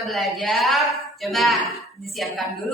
kita belajar. Coba disiapkan dulu.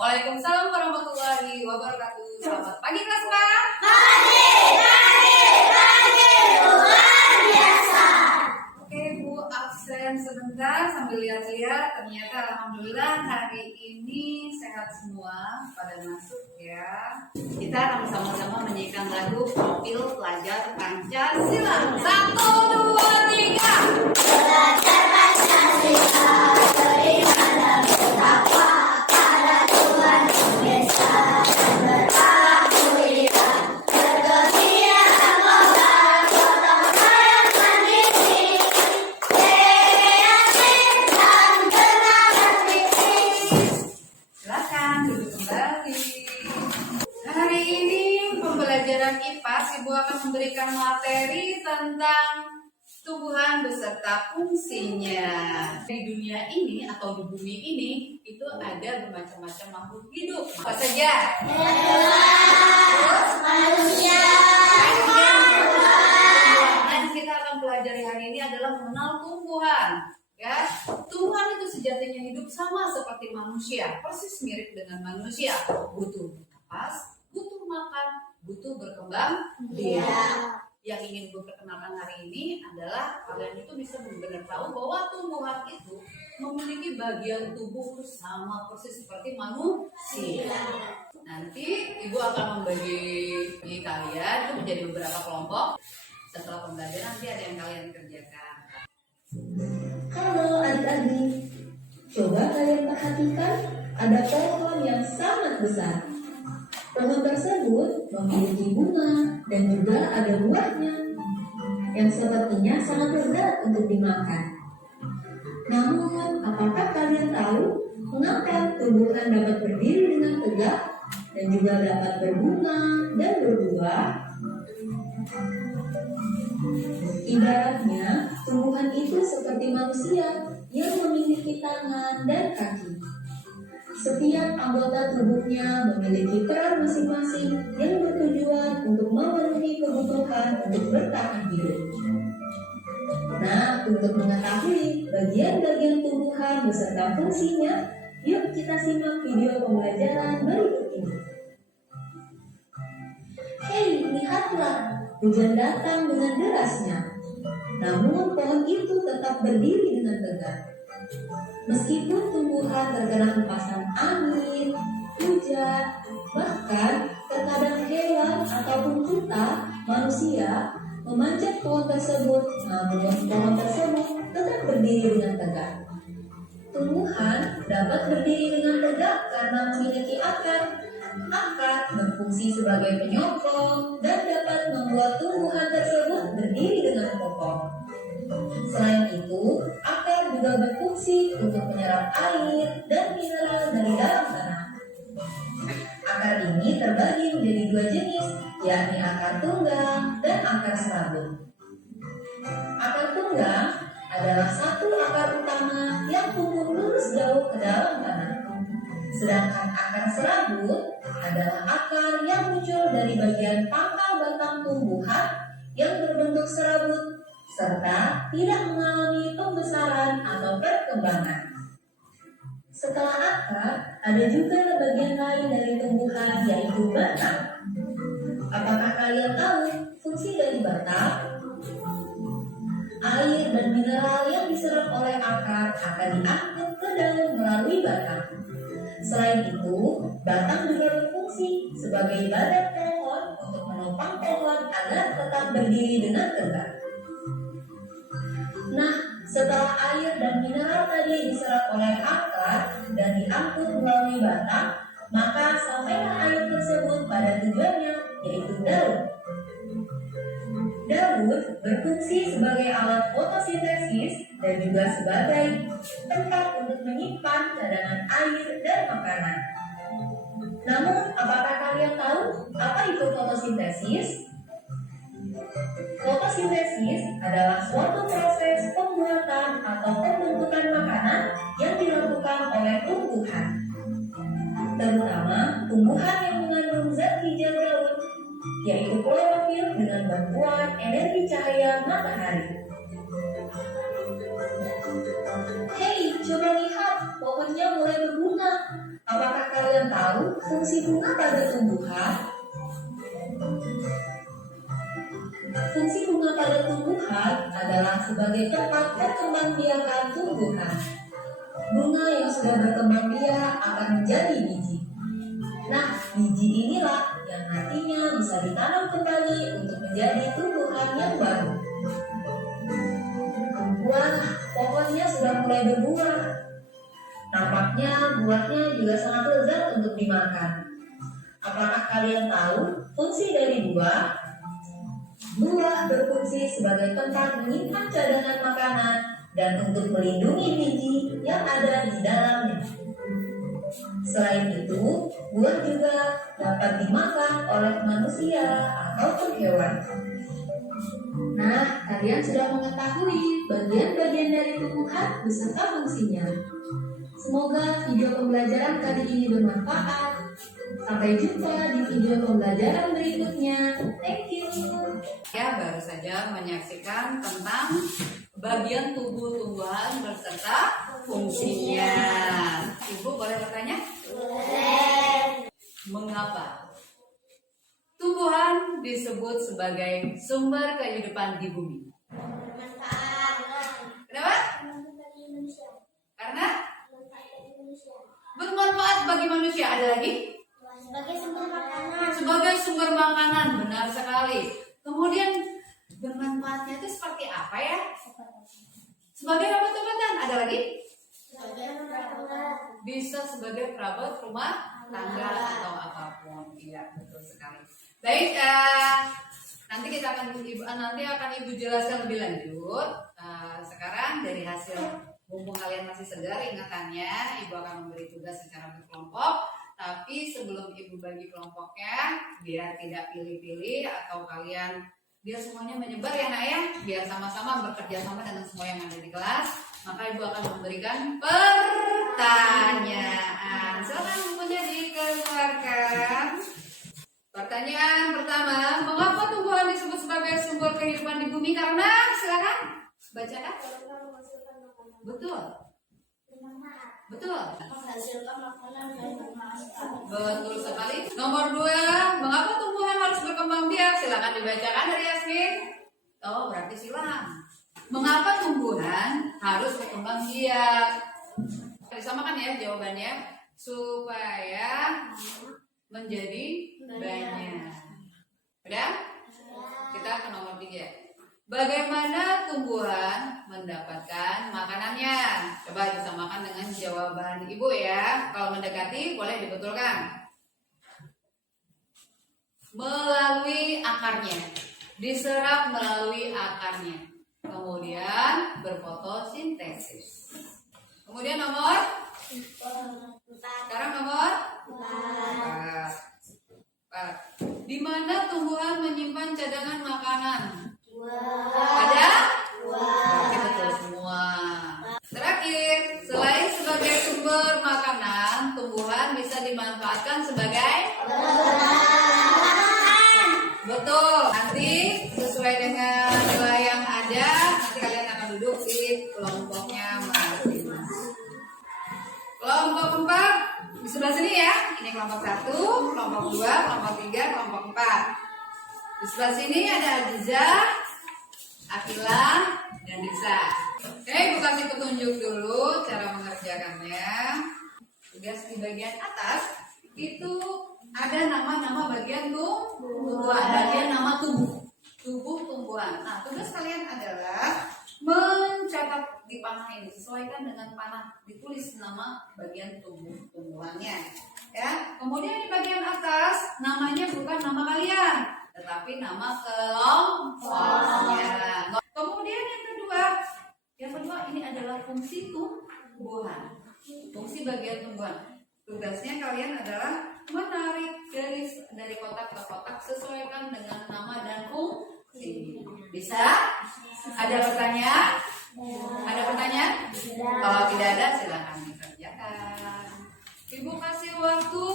Waalaikumsalam warahmatullahi wabarakatuh. Selamat pagi kelas 4. Pagi, luar biasa. Oke Bu, absen sebentar sambil lihat-lihat. Ternyata alhamdulillah hari ini sehat semua pada masuk ya. Kita akan sama-sama menyanyikan lagu Profil Pelajar Pancasila. 1, 2, 3. Belajar Pancasila, beriman dan bertakwa pada Tuhan Yang Esa, dan beralhamdulillah, bergembira moga gotong royong mandiri, kreatif dan bernalar fiktif. Silakan duduk kembali. Hari ini pembelajaran IPA, Ibu akan memberikan materi tentang tumbuhan beserta fungsinya. Di dunia ini atau di bumi ini itu ada bermacam-macam makhluk hidup. Apa saja? Manusia. Yang kita akan pelajari hari ini adalah mengenal tumbuhan. Ya, tumbuhan itu sejatinya hidup sama seperti manusia, persis mirip dengan manusia. Butuh nafas, butuh makan, butuh berkembang biak. Yang ingin gue perkenalkan hari ini adalah kalian itu bisa benar-benar tahu bahwa tumbuhan itu memiliki bagian tubuh sama persis seperti manusia. Nanti ibu akan membagi kalian itu menjadi beberapa kelompok. Setelah pembelajaran nanti ada yang kalian kerjakan. Halo adik-adik, coba kalian perhatikan ada pohon yang sangat besar. Pohon tersebut memiliki bunga dan juga ada buahnya yang sepertinya sangat lezat untuk dimakan. Namun, apakah kalian tahu mengapa tumbuhan dapat berdiri dengan tegak dan juga dapat berbunga dan berbuah? Ibaratnya, tumbuhan itu seperti manusia yang memiliki tangan dan kaki. Setiap anggota tubuhnya memiliki peran masing-masing yang bertujuan untuk memenuhi kebutuhan untuk bertahan hidup. Nah, untuk mengetahui bagian-bagian tumbuhan beserta fungsinya, yuk kita simak video pembelajaran berikut ini. Hei, lihatlah, hujan datang dengan derasnya. Namun pohon itu tetap berdiri dengan tegak. Meskipun tumbuhan terkena hempasan angin, hujan, bahkan terkadang hewan ataupun kita, manusia, memanjat pohon tersebut, namun pohon tersebut tetap berdiri dengan tegak. Tumbuhan dapat berdiri dengan tegak karena memiliki akar. Akar berfungsi sebagai penyokong dan dapat membuat tumbuhan tersebut berdiri dengan kokoh. Selain itu, akar juga berfungsi untuk menyerap air dan mineral dari dalam tanah. Akar ini terbagi menjadi dua jenis, yakni akar tunggang dan akar serabut. Akar tunggang adalah satu akar utama yang tumbuh lurus jauh ke dalam tanah. Sedangkan akar serabut adalah akar yang muncul dari bagian pangkal batang tumbuhan yang berbentuk serabut serta tidak mengalami pembesaran atau perkembangan. Setelah akar, ada juga bagian lain dari tumbuhan yaitu batang. Apakah kalian tahu fungsi dari batang? Air dan mineral yang diserap oleh akar akan diangkut ke daun melalui batang. Selain itu, batang juga berfungsi sebagai badan pohon untuk menopang pohon agar tetap berdiri dengan tegak. Nah, setelah air dan mineral tadi diserap oleh akar dan diangkut melalui batang, maka sampailah air tersebut pada tujuannya, yaitu daun. Daun berfungsi sebagai alat fotosintesis dan juga sebagai tempat untuk menyimpan cadangan air dan makanan. Namun, apakah kalian tahu apa itu fotosintesis? Fotosintesis adalah suatu proses pembuatan atau pembentukan makanan yang dilakukan oleh tumbuhan, terutama tumbuhan yang mengandung zat hijau daun, yaitu klorofil dengan bantuan energi cahaya matahari. Hei, coba lihat, pohonnya mulai berbunga. Apakah kalian tahu fungsi bunga pada tumbuhan? Fungsi bunga pada tumbuhan adalah sebagai tempat perkembangbiakan tumbuhan. Bunga yang sudah berkembang biak akan menjadi biji. Nah, biji inilah yang nantinya bisa ditanam kembali untuk menjadi tumbuhan yang baru. Wah, pohonnya sudah mulai berbuah. Nampaknya buahnya juga sangat lezat untuk dimakan. Apakah kalian tahu fungsi dari buah? Buah berfungsi sebagai tempat menyimpan cadangan makanan dan untuk melindungi biji yang ada di dalamnya. Selain itu, buah juga dapat dimakan oleh manusia ataupun hewan. Nah, kalian sudah mengetahui bagian-bagian dari tumbuhan beserta fungsinya. Semoga video pembelajaran kali ini bermanfaat. Sampai jumpa di video pembelajaran berikutnya. Thank you. Ya, baru saja menyaksikan tentang bagian tubuh tumbuhan beserta fungsinya. Ibu boleh bertanya? Boleh. Mengapa tumbuhan disebut sebagai sumber kehidupan di bumi? Bermanfaat. Kenapa? Bermanfaat bagi manusia. Karena Bermanfaat bagi manusia. bermanfaat bagi manusia. Ada lagi? Sebagai sumber makanan. Sebagai sumber makanan, benar sekali. Kemudian bermanfaatnya itu seperti apa ya? Sebagai obat-obatan. Ada lagi? Sebagai perawat. Bisa sebagai perabot rumah tangga atau apapun. Iya, betul sekali. Baik, nanti akan ibu jelaskan lebih lanjut. Sekarang dari hasil mumpung kalian masih segar ingatannya, ibu akan memberi tugas secara berkelompok. Tapi sebelum ibu bagi kelompoknya, biar tidak pilih-pilih atau kalian biar semuanya menyebar ya nak ya, biar sama-sama bekerja sama dengan semua yang ada di kelas, maka ibu akan memberikan pertanyaan. Silakan bukunya dikeluarkan. Pertanyaan pertama, mengapa tumbuhan disebut sebagai sumber kehidupan di bumi? Karena silakan bacakan. Betul. Betul. Menghasilkan makanan yang bermanfaat. Betul sekali. Nomor 2, mengapa tumbuhan harus berkembang biak? Silakan dibacakan dari Yasmin. Oh, berarti silang. Mengapa tumbuhan harus berkembang biak? Disamakan ya jawabannya. Supaya menjadi banyak. Udah? Kita ke nomor 3. Bagaimana tumbuhan mendapatkan makanannya? Coba disamakan dengan jawaban ibu ya. Kalau mendekati boleh dibetulkan. Melalui akarnya. Diserap melalui akarnya. Kemudian berfotosintesis. Kemudian nomor? Sekarang nomor? 4. Di mana tumbuhan menyimpan cadangan makanan? Ada? Berarti betul semua. Terakhir, selain sebagai sumber makanan, tumbuhan sebagai betul. Nanti sesuai dengan nilai yang ada, nanti kalian akan duduk di kelompoknya masing-masing. Kelompok 4 di sebelah sini ya. Ini kelompok 1, kelompok 2, kelompok 3, kelompok 4. Di sebelah sini ada Aziza, Akila, dan Disa. Oke, Ibu kasih petunjuk dulu cara mengerjakannya. Tugas di bagian atas itu ada nama-nama bagian tumbuhan, bagian nama tubuh tumbuhan. Nah, tugas kalian adalah mencatat di panah ini, sesuaikan dengan panah, ditulis nama bagian tumbuhannya. Ya, kemudian di bagian atas namanya bukan nama kalian, tetapi nama kelompoknya. Kemudian yang kedua ini adalah fungsi tumbuhan, fungsi bagian tumbuhan. Tugasnya kalian adalah menarik garis dari kotak ke kotak sesuaikan dengan nama dan fungsi. Bisa? Ada pertanyaan? Ada pertanyaan? Kalau tidak ada silakan dikerjakan. Ibu kasih waktu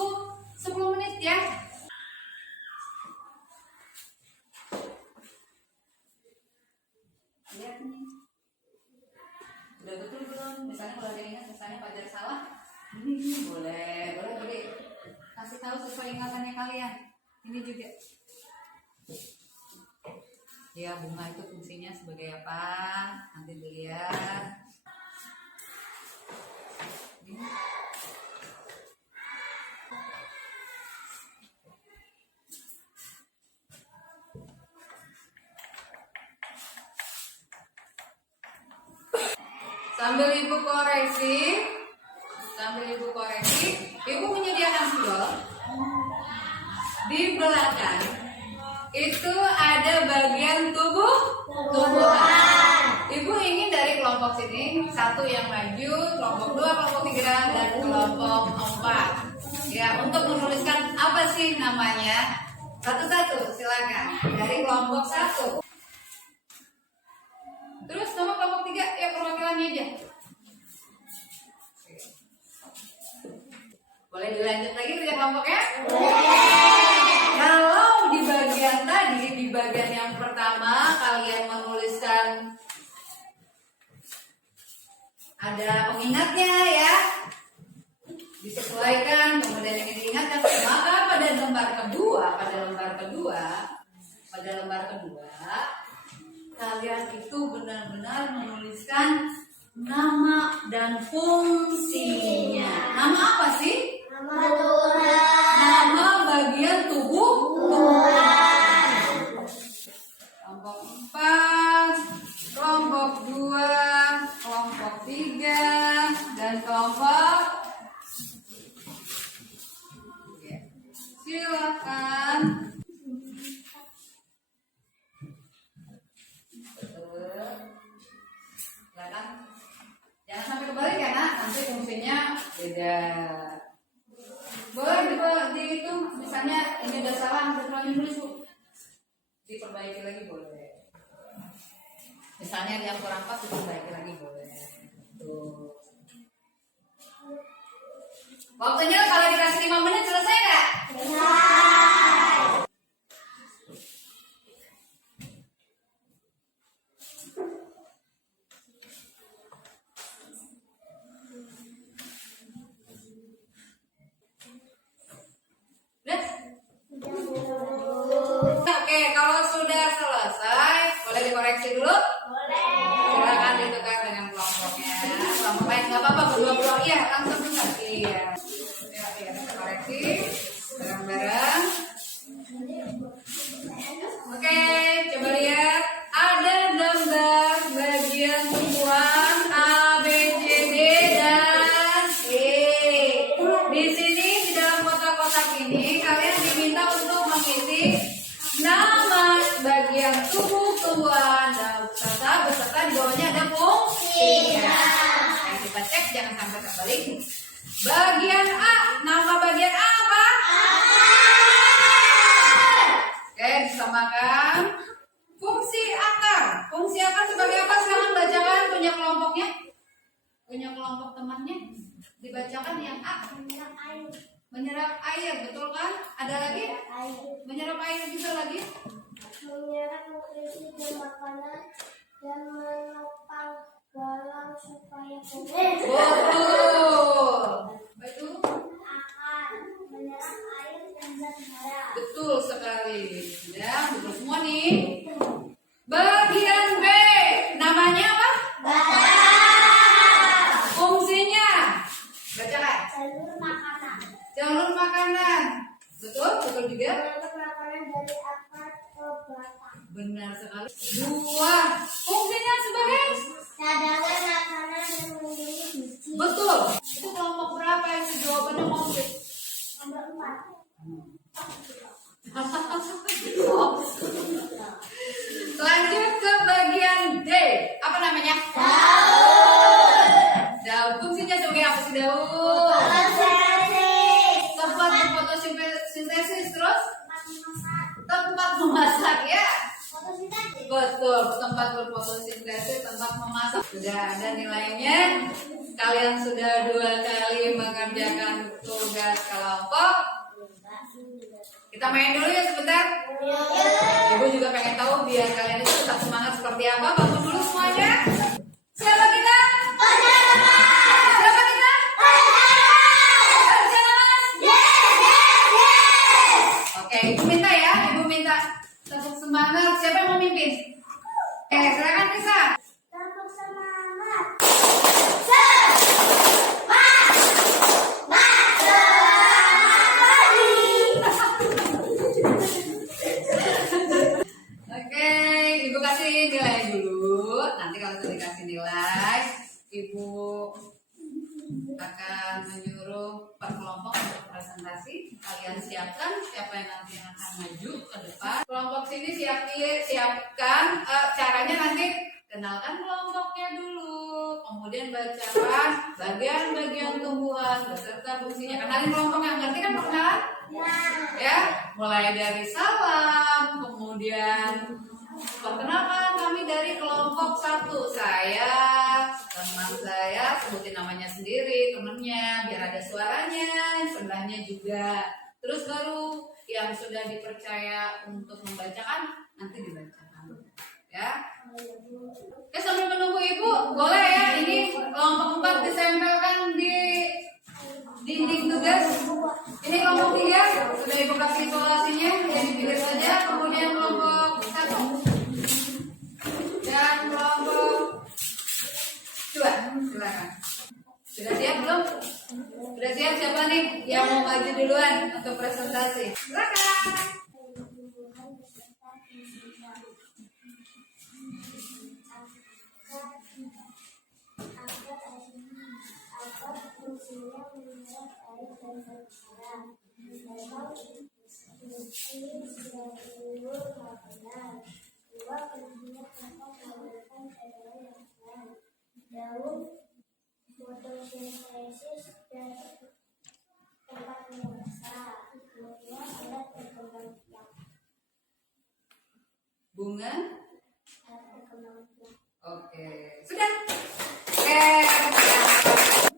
10 menit ya. Lihat nih. Udah betul belum? Misalnya kalau ada yang ingat, misalnya Fajar salah, ini boleh kasih tahu sesuai ingatannya kalian. Ini juga. Ya, bunga itu fungsinya sebagai apa? Nanti dilihat. Ini. Sambil ibu koreksi, ibu menyediakan spidol. Di belakang itu ada bagian tumbuhan. Ibu ingin dari kelompok sini satu yang maju, kelompok 2, kelompok 3, dan kelompok 4. Ya, untuk menuliskan apa sih namanya? Satu-satu, silakan. Dari kelompok 1. Terus nama kelompok 3 ya perwakilannya aja. Boleh dilanjut lagi kerja kelompoknya? Kalau di bagian tadi, di bagian yang pertama kalian menuliskan ada pengingatnya ya, disesuaikan, kemudian yang diingatkan. Maka pada lembar kedua kalian itu benar-benar menuliskan nama dan fungsinya. Nama apa sih? Nama bagian tumbuhan. Kelompok 4, kelompok 2, kelompok 3, dan kelompok. Silakan. Silakan. Jangan sampai kebalik ya nak, nanti fungsinya beda. Boleh dihitung, misalnya ini udah salah, nanti terlalu nulis bu, diperbaiki lagi boleh. Misalnya yang kurang pas diperbaiki lagi boleh. Tuh. Waktunya kalau dikasih 5 menit selesai nggak? Oke, kalau sudah selesai, boleh dikoreksi dulu? Silakan ditukar dengan kelompoknya. Kelompok lain nggak apa-apa, berdua-dua iya, langsung juga. Iya. Ya, kita koreksi bareng-bareng. Oke, coba lihat. Ada gambar bagian tumbuhan A, B, C, D, dan E. Di sini di dalam kotak-kotak ini kalian diminta untuk mengisi nama bagian tumbuhan dan beserta di bawahnya ada fungsinya. Yang kita cek jangan sampai terbalik. Bagian A, nama bagian A apa? Oke, disamakan. Fungsi akar. Fungsi akar sebagai apa? Sekarang bacakan punya kelompoknya. Punya kelompok temannya. Dibacakan yang A. Menyerap air, betul kan? Ada lagi? Air. Menyerap air bisa lagi? Menyerap nutrisi dan makanan dan menopang galang supaya kuat. Betul. Betul. Akan menyerap air dan berharap. Betul sekali. Ya, betul semua nih. Bagian B, namanya apa? Fungsinya, bacakan. Jalur makanan. Jalur makanan. Betul, betul juga. Jalur makanan dari akar ke batang. Benar sekali. Dua, fungsinya sebagai? Cadangan makanan yang mengandung gizi. Betul. Itu kelompok berapa yang jawabannya komplit? Nomor 4. Oh. Lanjut ke bagian D. Apa namanya? Daun. Fungsinya sebagai apa sih daun? Tempat berfotosintesis, terus tempat memasak ya. Betul, tempat berfotosintesis, tempat memasak. Sudah ada nilainya. Kalian sudah 2 kali mengerjakan tugas kelompok. Kita main dulu ya sebentar. Ibu juga pengen tahu biar kalian itu tetap semangat seperti apa. Bangun dulu semuanya. Siapa kita? Siapa kita? Oke, ibu minta ya. Ibu minta tetap semangat. Siapa yang mau mimpin? Silakan Tisa. Tetap semangat. Oke, ibu kasih nilai dulu. Nanti kalau sudah dikasih nilai, ibu akan menyuruh per kelompok untuk presentasi. Kalian siapkan siapa yang nanti akan maju ke depan. Kelompok sini siapkan caranya nanti kenalkan kelompoknya dulu, kemudian bacakan bagian-bagian tumbuhan beserta fungsinya. Kenalin kelompok yang ngerti kan perkenalan? Ya, mulai dari salam, kemudian perkenalkan kami dari kelompok 1. Saya, teman saya, sebutin namanya sendiri, temennya, biar ada suaranya, sebelahnya juga. Terus baru yang sudah dipercaya untuk membacakan, nanti dibacakan. Ya. Oke, sambil menunggu ibu, boleh ya ini kelompok 4 ditempelkan di dinding tugas. Ini kelompok 3 sudah ibu kasih isolasinya, jadi pilih saja. Kemudian kelompok 1 dan kelompok 2, silakan. Sudah siap belum? Sudah siap siapa nih yang mau maju duluan untuk presentasi? Silakan. Daun, fotosintesis dan tempat memasak, kemudian alat berkembang biak. Bunga. Alat berkembang biak. Oke, sudah. Oke.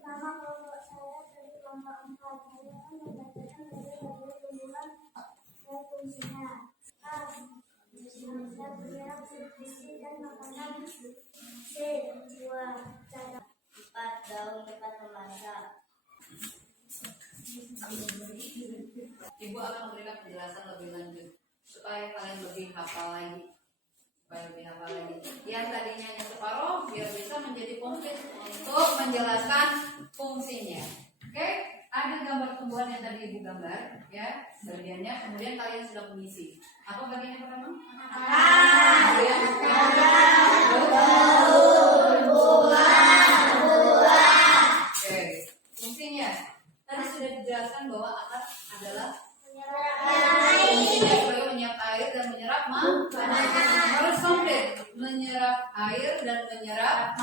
Nama kelompok saya dari kelompok 4. Saya akan membacakan bagian-bagian tumbuhan dan fungsinya. Bisa menyerap nutrisi dan makanan. C. Buah cadangan. 4. Daun tempat memasak. Ibu akan memberikan penjelasan lebih lanjut supaya kalian lebih hafal lagi. Yang tadinya hanya separuh biar bisa menjadi komplit untuk menjelaskan fungsinya. Oke, ada gambar tumbuhan yang tadi ibu gambar, ya bagiannya. Kemudian kalian sudah mengisi. Apa bagian yang pertama? Bagian Oke, fungsinya tadi sudah dijelaskan bahwa akar adalah sebagai menyerap air dan menyerap harus komplit. Menyerap air dan menyerap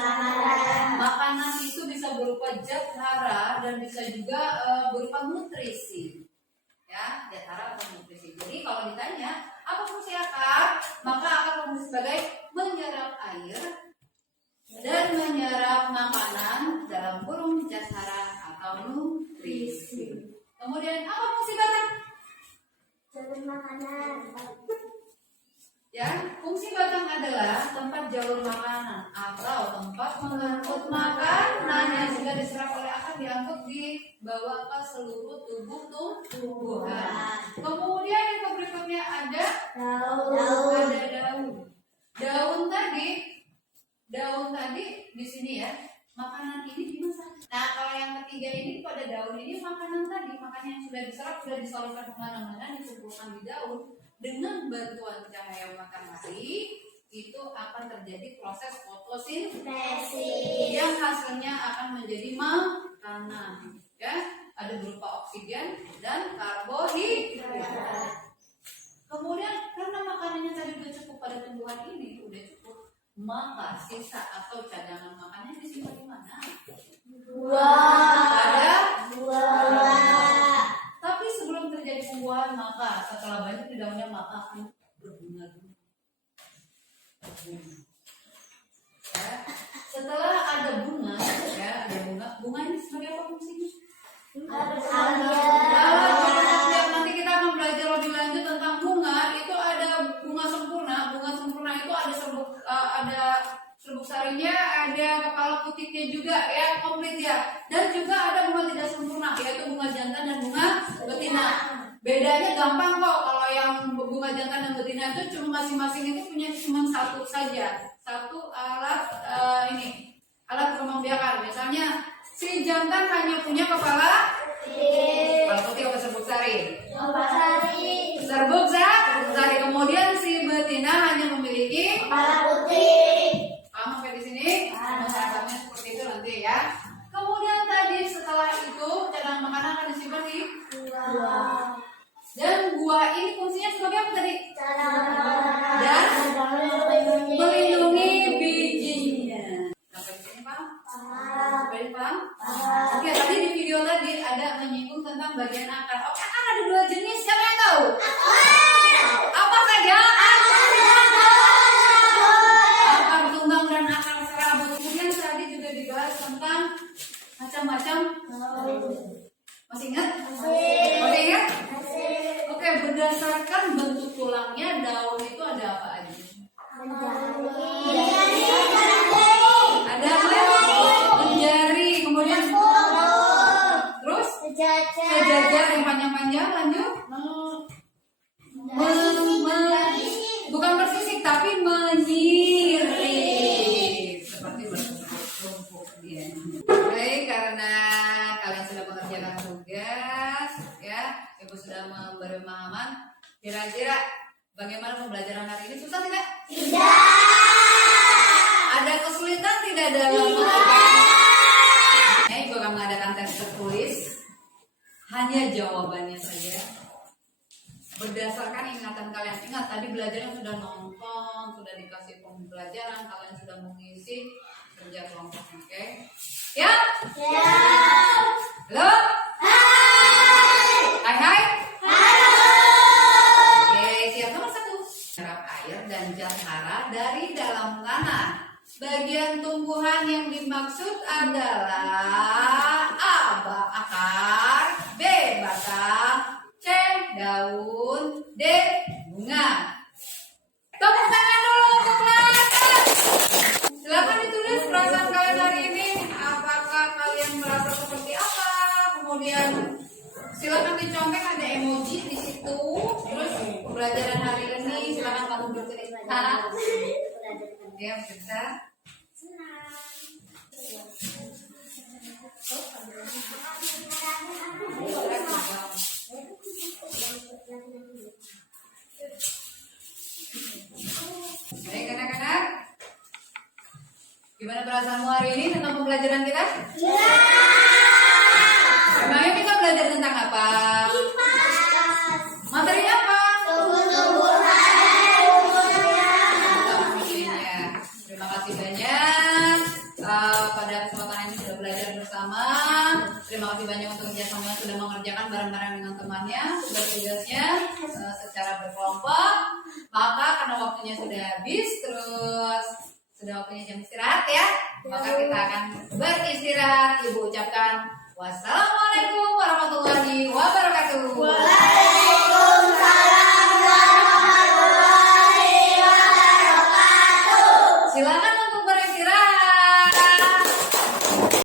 makanan itu bisa berupa zat hara dan bisa juga berupa nutrisi. Ya, zat hara atau nutrisi. Jadi kalau ditanya apa fungsi akar, maka akar berfungsi sebagai menyerap air dan menyerap makanan dalam kurung zat hara atau nutrisi. Kemudian apa fungsi batang? jalur makanan, Ya, fungsi batang adalah tempat jalur makanan atau tempat mengangkut makanan yang sudah diserap oleh akar diangkut dibawa ke seluruh tubuh tumbuhan. Kemudian yang berikutnya ada daun, ada daun. Daun tadi di sini ya. Makanan ini dimasak. Nah, kalau yang ketiga ini pada daun ini makanan tadi, makanan yang sudah diserap sudah disalurkan kemana-mana, dikumpulkan di daun dengan bantuan cahaya matahari itu akan terjadi proses fotosintesis yang hasilnya akan menjadi makanan. Ya, ada berupa oksigen dan karbohidrat. Kemudian karena makanannya tadi udah cukup pada tumbuhan ini, udah cukup, maka sisa atau cadangan makannya disimpan di mana? Ada buah, Tapi sebelum terjadi pembuahan, maka setelah banyak di daunnya maka akan berbunga. Ya. Setelah ada bunga, ya ada bunga ini sebagai apa fungsinya? Nah, nanti kita akan belajar lebih lanjut tentang bunga. Itu ada bunga sempurna. Bunga sempurna itu ada serbuk sarinya, ada kepala putihnya juga, ya komplit ya. Dan juga ada bunga tidak sempurna, yaitu bunga jantan dan bunga betina. Bedanya gampang kok. Kalau yang bunga jantan dan betina itu cuma masing-masing itu punya cuma satu saja, satu alat alat pengembyakan. Misalnya si jantan hanya punya kepala putih atau serbuk sari. Serbuk sari. Kemudian si betina hanya memiliki kepala putih, Paham sampai di sini? Masalahnya seperti itu nanti ya. Kemudian tadi setelah itu cadangan makanan akan disimpan di buah, dan buah ini fungsinya sebagai apa tadi? dan Melindungi bijinya. Sampai di sini Pak? Sampai Pak? Oke, tadi di video tadi ada menyinggung tentang bagian akar. Oke, akar ada dua jenis. Siapa yang tahu? Apa saja? Akar tunggang dan akar serabut. Kemudian tadi juga dibahas tentang macam-macam. Masih ingat? Masih ingat? Oke, berdasarkan bentuk tulangnya daun itu ada apa aja? Ada menjari, kemudian terus sejajar yang panjang-panjang, lanjut bukan bersisik tapi menyirik seperti bertumpuk dia. Baik, karena kalian sudah mengerjakan tugas ya, Ibu sudah memberi pemahaman. Kira-kira bagaimana pembelajaran hari ini? Susah tidak? Ada kesulitan tidak dalam Ibu akan mengadakan tes tertulis, hanya jawabannya saja berdasarkan ingatan kalian. Ingat tadi belajarnya sudah nonton, sudah dikasih pembelajaran, kalian sudah mengisi kerja kelompok. Oke? Ya? Halo? Hai. Oke, siap nomor 1. Serap air dan zat hara dari dalam tanah. Bagian tumbuhan yang dimaksud adalah A. Akar, B. Batang, C. Daun, D. Bunga. Tepuk tangan dulu untuk kelas. Silakan ditulis perasaan kalian hari ini. Apakah kalian merasa seperti apa? Kemudian silakan dicontek, ada emoji di situ. Terus pembelajaran hari ini silakan kamu bercerita. Ya, bisa. Baik anak-anak, gimana perasaanmu hari ini tentang pembelajaran kita? Emangnya kita belajar tentang apa? Materi apa? Terima kasih banyak pada kesempatan ini sudah belajar bersama. Terima kasih banyak untuk kerjasama yang sudah mengerjakan bareng-bareng dengan temannya tugas-tugasnya secara berkelompok. Maka karena waktunya sudah habis, terus sudah waktunya jam istirahat ya, maka kita akan beristirahat. Ibu ucapkan wassalamualaikum warahmatullahi wabarakatuh.